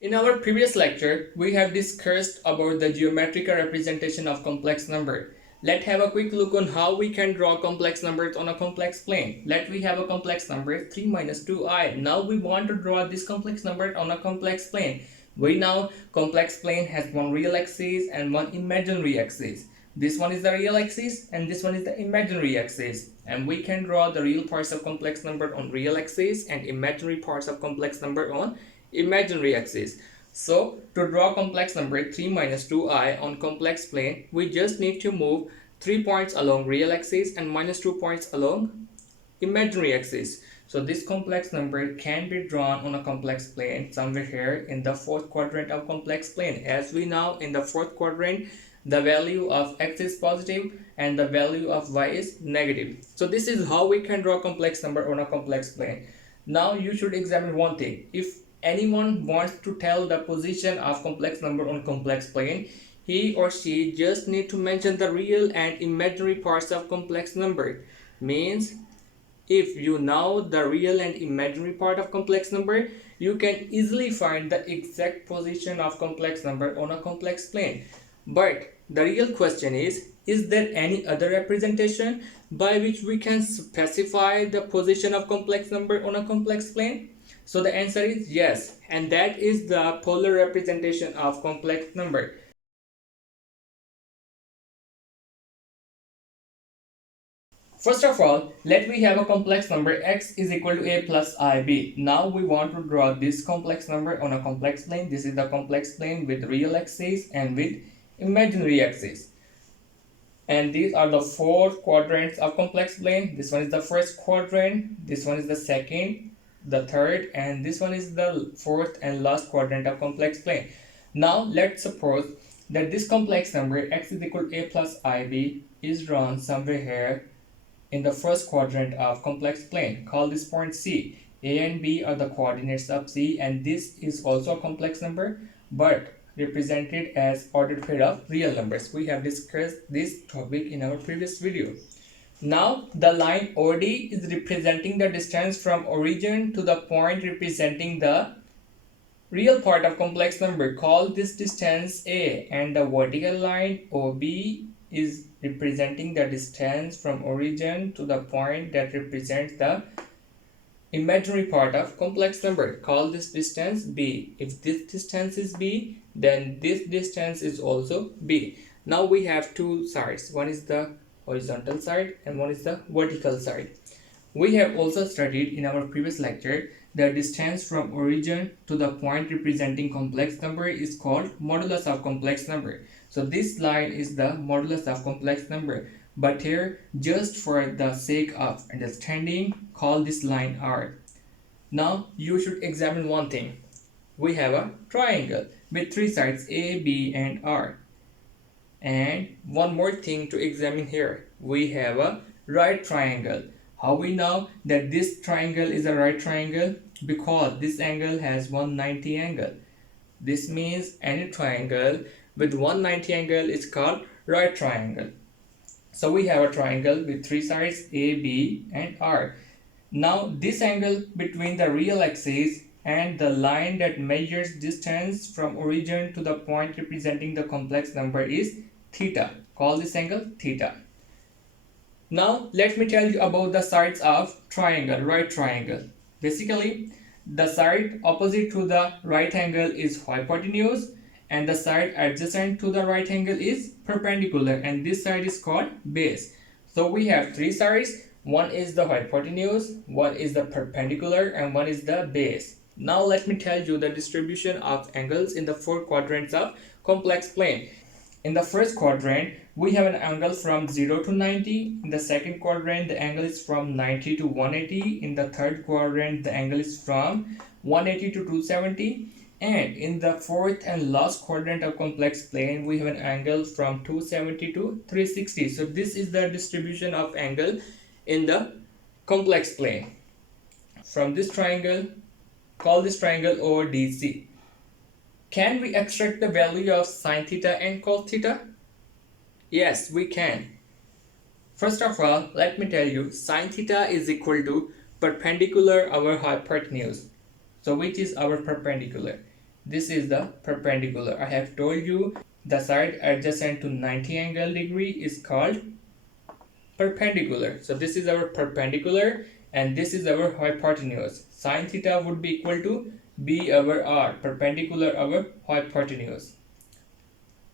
In our previous lecture, we have discussed about the geometrical representation of complex number. Let's have a quick look on how we can draw complex numbers on a complex plane. Let we have a complex number 3 minus 2i. Now we want to draw this complex number on a complex plane. We know complex plane has one real axis and one imaginary axis. This one is the real axis and this one is the imaginary axis. And we can draw the real parts of complex number on real axis and imaginary parts of complex number on imaginary axis. So to draw complex number 3 minus 2i on complex plane, we just need to move 3 points along real axis and minus 2 points along imaginary axis. So this complex number can be drawn on a complex plane somewhere here in the fourth quadrant of complex plane. As we know, in the fourth quadrant, the value of x is positive and the value of y is negative. So this is how we can draw complex number on a complex plane. Now you should examine one thing. If anyone wants to tell the position of complex number on complex plane, he or she just need to mention the real and imaginary parts of complex number. Means if you know the real and imaginary part of complex number, you can easily find the exact position of complex number on a complex plane. But the real question is there any other representation by which we can specify the position of complex number on a complex plane? So the answer is yes, and that is the polar representation of complex number. First of all, let we have a complex number x is equal to a plus ib. Now we want to draw this complex number on a complex plane. This is the complex plane with real axis and with imaginary axis. And these are the four quadrants of complex plane. This one is the first quadrant, this one is the second, the third, and this one is the fourth and last quadrant of complex plane. Now let's suppose that this complex number x is equal to a plus ib is drawn somewhere here in the first quadrant of complex plane. Call this point C. A and B are the coordinates of C, and this is also a complex number but represented as ordered pair of real numbers. We have discussed this topic in our previous video. Now the line OD is representing the distance from origin to the point representing the real part of complex number. Call this distance A, and the vertical line OB is representing the distance from origin to the point that represents the imaginary part of complex number. Call this distance B. If this distance is B, then this distance is also B. Now we have two sides. One is the horizontal side and one is the vertical side. We have also studied in our previous lecture the distance from origin to the point representing complex number is called modulus of complex number. So this line is the modulus of complex number. But here, just for the sake of understanding, call this line R. Now you should examine one thing. We have a triangle with three sides A, B, and R. And one more thing to examine here. We have a right triangle. How we know that this triangle is a right triangle? Because this angle has 190 angle. This means any triangle with 190 angle is called right triangle. So we have a triangle with three sides A, B, and R. Now this angle between the real axis and the line that measures distance from origin to the point representing the complex number is theta. Call this angle theta. Now let me tell you about the sides of triangle, right triangle. Basically, the side opposite to the right angle is hypotenuse and the side adjacent to the right angle is perpendicular, and this side is called base. So we have three sides. One is the hypotenuse, one is the perpendicular, and one is the base. Now let me tell you the distribution of angles in the four quadrants of complex plane. In the first quadrant, we have an angle from 0 to 90. In the second quadrant, the angle is from 90 to 180. In the third quadrant, the angle is from 180 to 270. And in the fourth and last quadrant of complex plane, we have an angle from 270 to 360. So this is the distribution of angle in the complex plane. From this triangle, call this triangle ODC. Can we extract the value of sine theta and cos theta? Yes, we can. First of all, let me tell you, sine theta is equal to perpendicular our hypotenuse. So which is our perpendicular? This is the perpendicular. I have told you the side adjacent to 90 angle degree is called perpendicular. So this is our perpendicular and this is our hypotenuse. Sine theta would be equal to b over r, perpendicular over hypotenuse.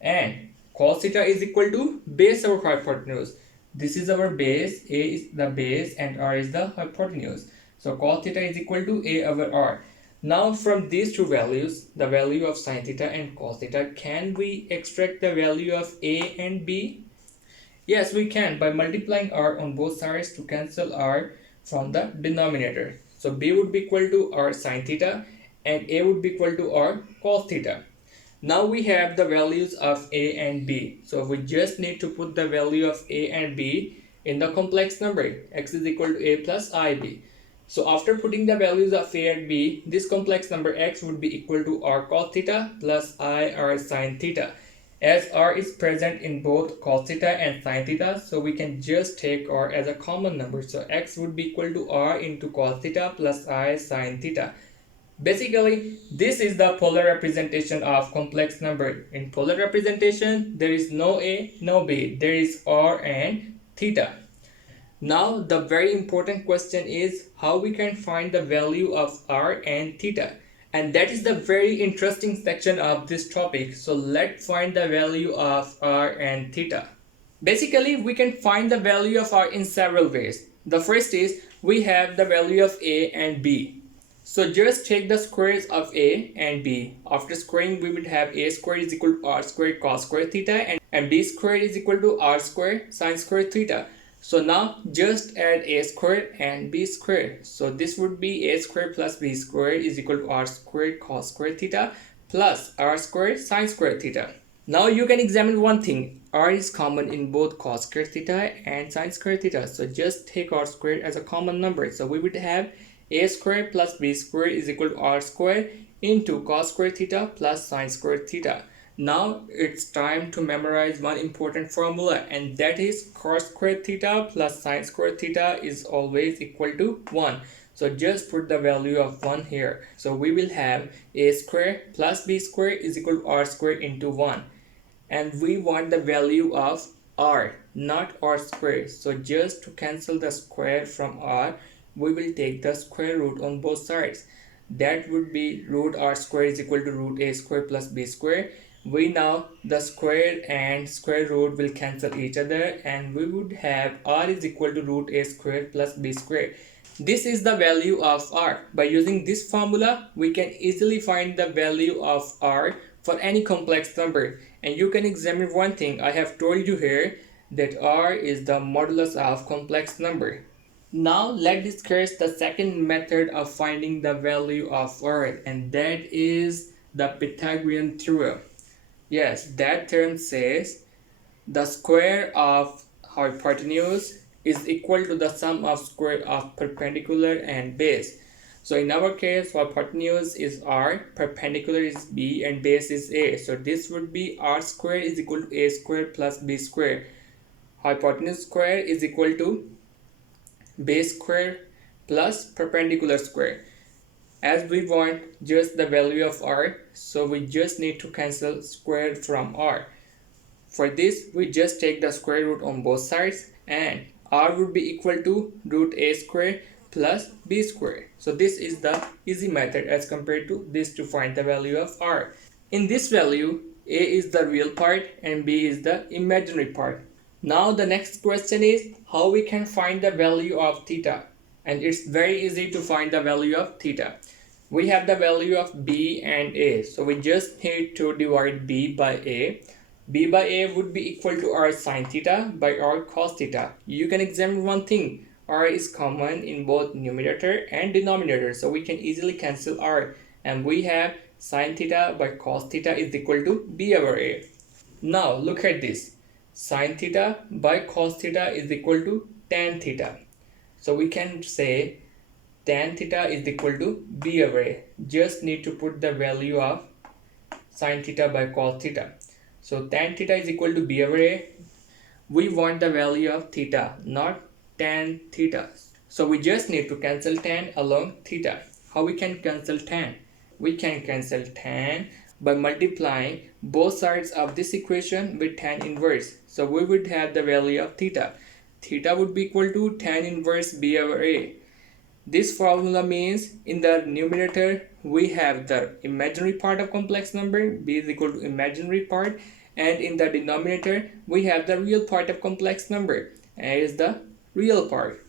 And cos theta is equal to base over hypotenuse. This is our base, a is the base and r is the hypotenuse. So cos theta is equal to a over r. Now from these two values, the value of sine theta and cos theta, can we extract the value of a and b? Yes, we can by multiplying r on both sides to cancel r from the denominator. So b would be equal to r sine theta and a would be equal to r cos theta. Now we have the values of a and b. So we just need to put the value of a and b in the complex number. X is equal to a plus ib. So after putting the values of a and b, this complex number x would be equal to r cos theta plus I r sine theta. As r is present in both cos theta and sine theta, so we can just take r as a common number. So x would be equal to r into cos theta plus I sine theta. Basically, this is the polar representation of complex number. In polar representation, there is no a, no b. There is r and theta. Now, the very important question is how we can find the value of r and theta. And that is the very interesting section of this topic. So let's find the value of r and theta. Basically, we can find the value of r in several ways. The first is we have the value of a and b. So just take the squares of a and b. After squaring, we would have a squared is equal to r squared cos squared theta and b squared is equal to r squared sin squared theta. So now just add a squared and b squared. So this would be a squared plus b squared is equal to r squared cos squared theta plus r squared sin squared theta. Now you can examine one thing. R is common in both cos squared theta and sin squared theta. So just take r squared as a common number. So we would have a squared plus b squared is equal to r squared into cos squared theta plus sin squared theta. Now it's time to memorize one important formula, and that is cos squared theta plus sin squared theta is always equal to 1. So just put the value of 1 here. So we will have a squared plus b squared is equal to r squared into 1. And we want the value of r, not r squared. So just to cancel the square from r, we will take the square root on both sides. That would be root r squared is equal to root a squared plus b squared. We know the square and square root will cancel each other and we would have r is equal to root a squared plus b squared. This is the value of r. By using this formula, we can easily find the value of r for any complex number. And you can examine one thing. I have told you here that r is the modulus of complex number. Now let's discuss the second method of finding the value of r, and that is the Pythagorean theorem. Yes, that theorem says the square of hypotenuse is equal to the sum of square of perpendicular and base. So in our case, hypotenuse is r, perpendicular is b, and base is a. So this would be r squared is equal to a squared plus b squared. Hypotenuse square is equal to base square plus perpendicular square. As we want just the value of r, so we just need to cancel square from r. For this, we just take the square root on both sides and r would be equal to root a square plus b square. So this is the easy method as compared to this to find the value of r. In this value, a is the real part and b is the imaginary part. Now the next question is how we can find the value of theta. And it's very easy to find the value of theta. We have the value of b and a. So we just need to divide b by a. b by a would be equal to r sine theta by r cos theta. You can examine one thing. R is common in both numerator and denominator. So we can easily cancel r. And we have sine theta by cos theta is equal to b over a. Now look at this. Sine theta by cos theta is equal to tan theta. So we can say tan theta is equal to b over a. Just need to put the value of sine theta by cos theta. So tan theta is equal to b over a. We want the value of theta, not tan theta. So we just need to cancel tan along theta. How we can cancel tan? we can cancel tan by multiplying both sides of this equation with tan inverse. So we would have the value of theta. Theta would be equal to tan inverse b over a. This formula means in the numerator we have the imaginary part of complex number, b is equal to imaginary part, and in the denominator we have the real part of complex number, a is the real part.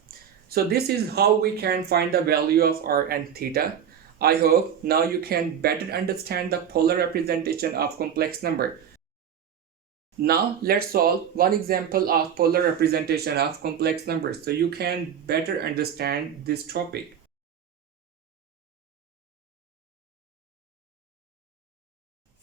So this is how we can find the value of r and theta. I hope now you can better understand the polar representation of complex number. Now let's solve one example of polar representation of complex numbers so you can better understand this topic.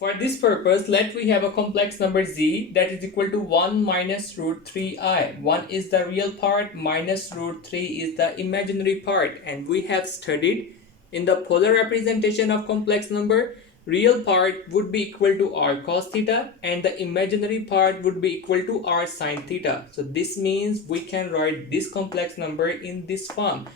For this purpose, let we have a complex number z that is equal to 1 minus root 3i. 1 is the real part, minus root 3 is the imaginary part, and we have studied in the polar representation of complex number, real part would be equal to r cos theta and the imaginary part would be equal to r sin theta. So this means we can write this complex number in this form.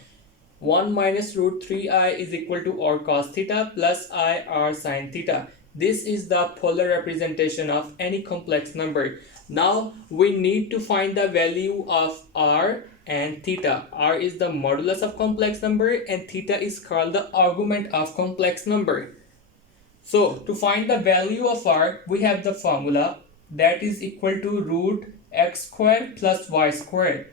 1 minus root 3i is equal to r cos theta plus I r sin theta. This is the polar representation of any complex number. Now we need to find the value of r and theta. R is the modulus of complex number and theta is called the argument of complex number. So to find the value of r, we have the formula that is equal to root x squared plus y squared.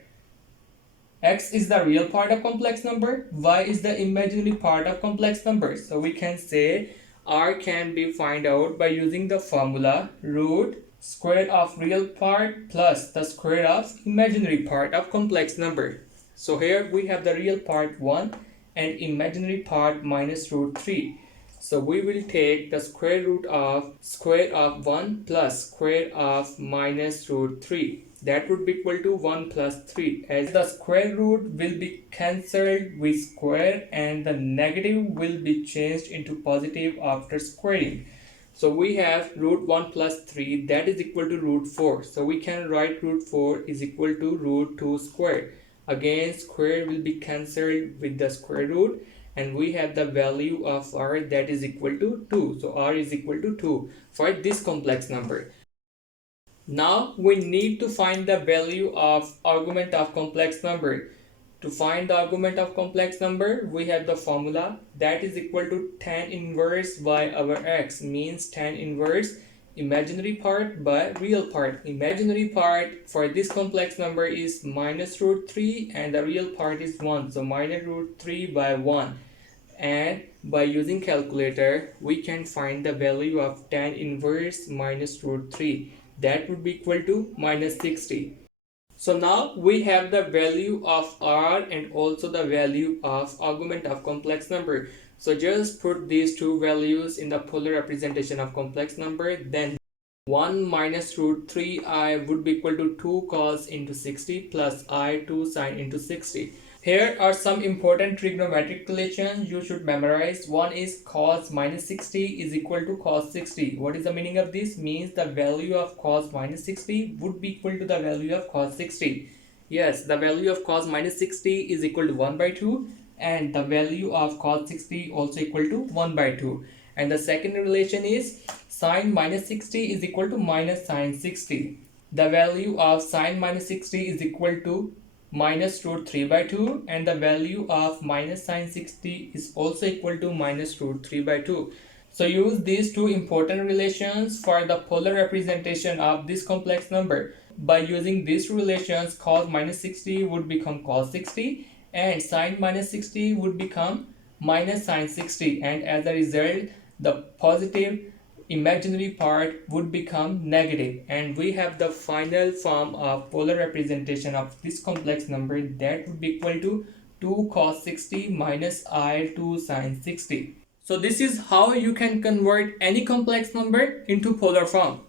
X is the real part of complex number, y is the imaginary part of complex number. So we can say r can be found out by using the formula root square of real part plus the square of imaginary part of complex number. So here we have the real part 1 and imaginary part minus root 3. So we will take the square root of square of 1 plus square of minus root 3. That would be equal to 1 plus 3, as the square root will be cancelled with square and the negative will be changed into positive after squaring. So we have root 1 plus 3, that is equal to root 4. So we can write root 4 is equal to root 2 squared. Again square will be cancelled with the square root and we have the value of r that is equal to 2. So r is equal to 2 for this complex number. Now we need to find the value of argument of complex number. To find the argument of complex number, we have the formula that is equal to tan inverse y over x, means tan inverse imaginary part by real part. Imaginary part for this complex number is minus root 3 and the real part is 1. So minus root 3 by 1. And by using calculator, we can find the value of tan inverse minus root 3. That would be equal to minus 60. So now we have the value of r and also the value of argument of complex number. So just put these two values in the polar representation of complex number. Then 1 minus root 3i would be equal to 2 cos into 60 plus I 2 sin into 60. Here are some important trigonometric relations you should memorize. One is cos minus 60 is equal to cos 60. What is the meaning of this? Means the value of cos minus 60 would be equal to the value of cos 60. Yes, the value of cos minus 60 is equal to 1 by 2 and the value of cos 60 also equal to 1 by 2. And the second relation is sin minus 60 is equal to minus sin 60. The value of sin minus 60 is equal to minus root 3 by 2 and the value of minus sin 60 is also equal to minus root 3 by 2. So use these two important relations for the polar representation of this complex number. By using these relations, cos minus 60 would become cos 60 and sin minus 60 would become minus sin 60, and as a result the positive imaginary part would become negative, and we have the final form of polar representation of this complex number that would be equal to 2 cos 60 minus I 2 sin 60. So this is how you can convert any complex number into polar form.